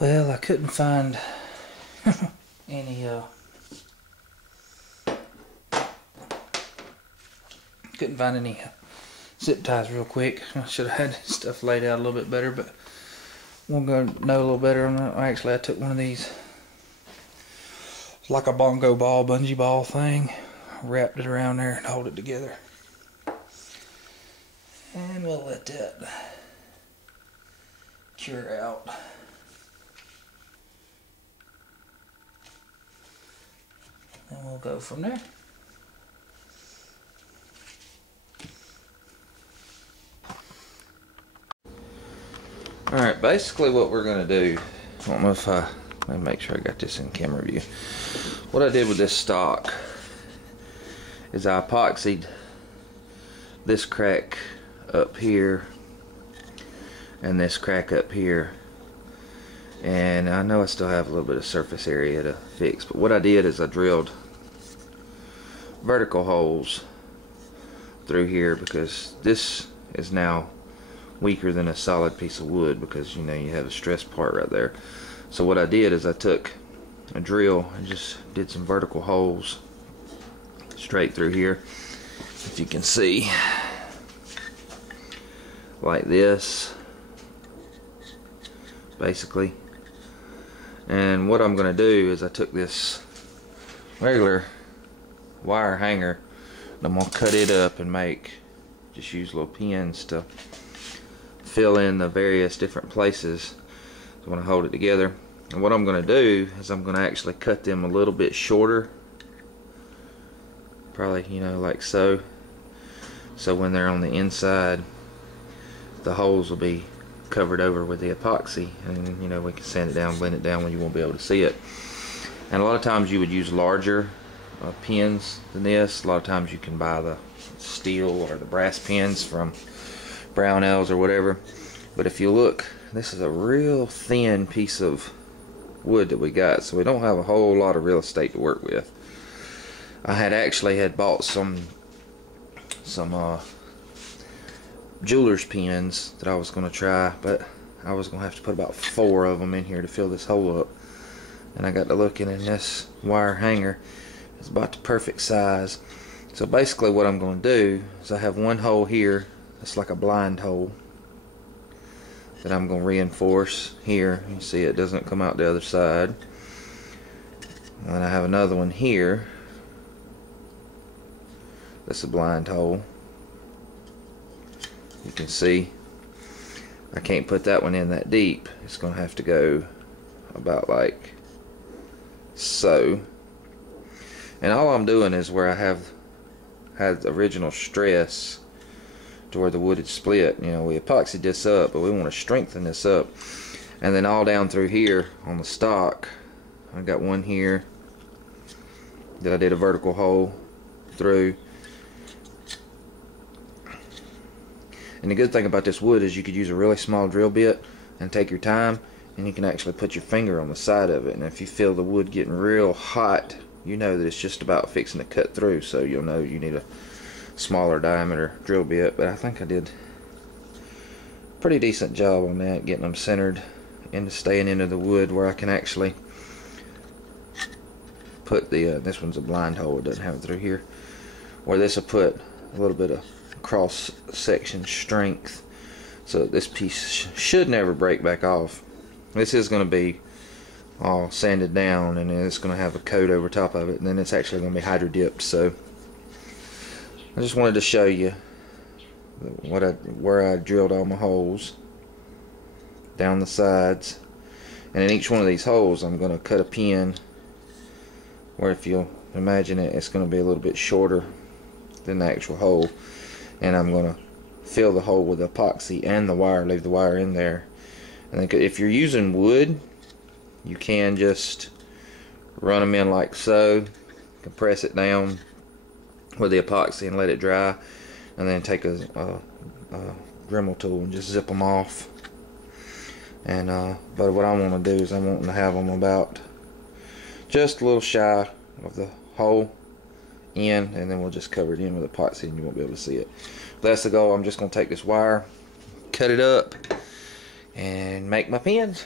Well, I couldn't find any zip ties real quick. I should have had stuff laid out a little bit better, but we're going to know a little better on that. Actually, I took one of these, like a bongo ball, bungee ball thing, wrapped it around there and hold it together. And we'll let that cure out. And we'll go from there. Alright, basically what we're going to do, I don't know if let me make sure I got this in camera view. What I did with this stock is I epoxied this crack up here and this crack up here. And I know I still have a little bit of surface area to fix, but what I did is I drilled vertical holes through here because this is now weaker than a solid piece of wood because, you know, you have a stress part right there. So what I did is I took a drill and just did some vertical holes straight through here, if you can see, like this basically. And what I'm going to do is I took this regular wire hanger and I'm going to cut it up and just use little pins to fill in the various different places. So when I hold it together, and what I'm going to do is I'm going to actually cut them a little bit shorter, probably, you know, like so. So when they're on the inside, the holes will be covered over with the epoxy, and, you know, we can sand it down, blend it down when you won't be able to see it. And a lot of times you would use larger pins than this. A lot of times you can buy the steel or the brass pins from Brownells or whatever. But if you look, this is a real thin piece of wood that we got, so we don't have a whole lot of real estate to work with. I had bought some jeweler's pins that I was going to try, but I was going to have to put about 4 of them in here to fill this hole up. And I got to looking, and this wire hanger is about the perfect size. So basically what I'm going to do is I have one hole here that's like a blind hole that I'm going to reinforce here. You see it doesn't come out the other side. And I have another one here that's a blind hole. You can see I can't put that one in that deep. It's going to have to go about like so. And all I'm doing is where I have had the original stress to where the wood had split. You know, we epoxied this up, but we want to strengthen this up. And then all down through here on the stock, I got one here that I did a vertical hole through. And the good thing about this wood is you could use a really small drill bit and take your time, and you can actually put your finger on the side of it. And if you feel the wood getting real hot, you know that it's just about fixing to cut through, so you'll know you need a smaller diameter drill bit. But I think I did a pretty decent job on that, getting them centered into staying into the wood where I can actually put the this one's a blind hole, it doesn't have it through here, where this will put a little bit of cross section strength so this piece should never break back off. This is going to be all sanded down, and it's going to have a coat over top of it, and then it's actually going to be hydro dipped. So I just wanted to show you where I drilled all my holes down the sides, and in each one of these holes I'm going to cut a pin where, if you'll imagine it, it's going to be a little bit shorter than the actual hole, and I'm going to fill the hole with epoxy and the wire, leave the wire in there. And then if you're using wood, you can just run them in like so, compress it down with the epoxy and let it dry, and then take a Dremel tool and just zip them off. And but what I want to do is I want to have them about just a little shy of the hole in, and then we'll just cover it in with epoxy and you won't be able to see it. But that's the goal. I'm just going to take this wire, cut it up, and make my pins.